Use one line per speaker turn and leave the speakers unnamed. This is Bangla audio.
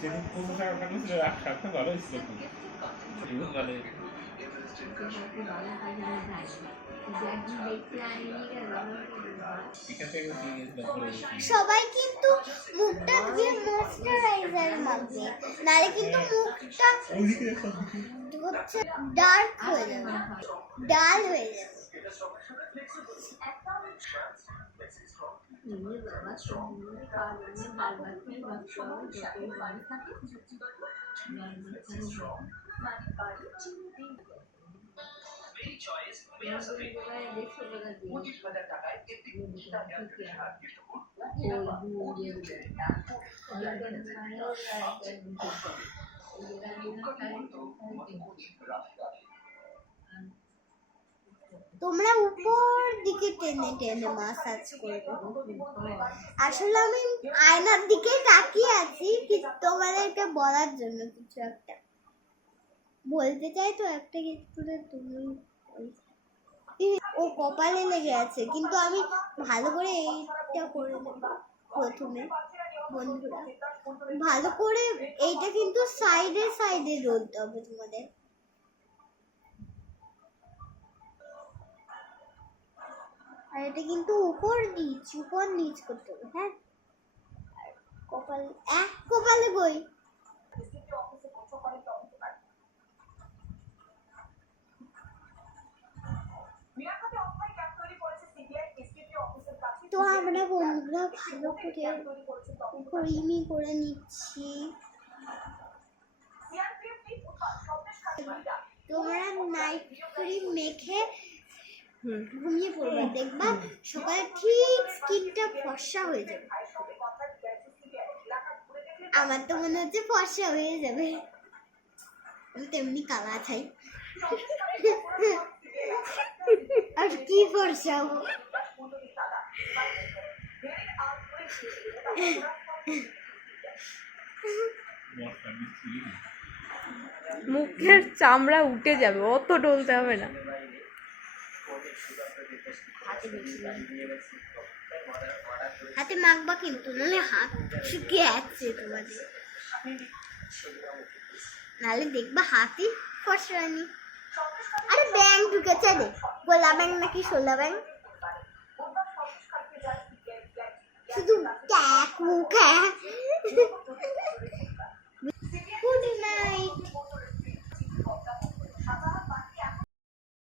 제품 보는 사람
하면서 아까
말했었고 이거 말해
সবাই কিন্তু মুখটা ধুয়ে ময়শ্চারাইজার মাখবে, নালে কিন্তু মুখটা হচ্ছে ডার্ক হয়ে যাবে ডাল হয়ে যাবে। তোমরা উপর দিকে টেনে টেনে মাসাজ করবে। আসলে আমি আয়নার দিকে তাকিয়ে আছি, কিন্তু তোমাদেরকে বলার জন্য কিছু একটা। বলতে চাই তো একটা কিছু তুমি ও কপালে লেগে আছে। কিন্তু আমি ভালো করে এইটা করে দেবো প্রথমে, বন্ধুরা। ভালো করে এইটা কিন্তু সাইডে সাইডে রোলতে হবে তোমাদের। আর এটা কিন্তু উপর নিচ উপর নিচ করতে হবে হ্যাঁ? কপাল, এক কপালে বই তো আমরা বন্ধুরা ভালো করে ক্রিমি করে নিচ্ছি। তোমরা নাইট ক্রিম মেখে ঘুমিয়ে পড়বে দেখবা সকালে ঠিক স্কিনটা ফর্সা হয়ে যাবে। আমার তো মনে হচ্ছে ফর্সা হয়ে যাবে। আমি তেমনি কালা চাই আর কি ফর্সা?
মুখের চামড়া উঠে যাবে, অত ডলতে হবে না।
হাতে
মাখবা কিন্তু, নাহলে হাত শুকিয়ে যাচ্ছে তোমাদের। নাহলে দেখবা হাতই ফর্সা হয়নি আরে ব্যাং ঢুকেছে রে গোলা ব্যাং নাকি সোলা ব্যাং শুধু 不开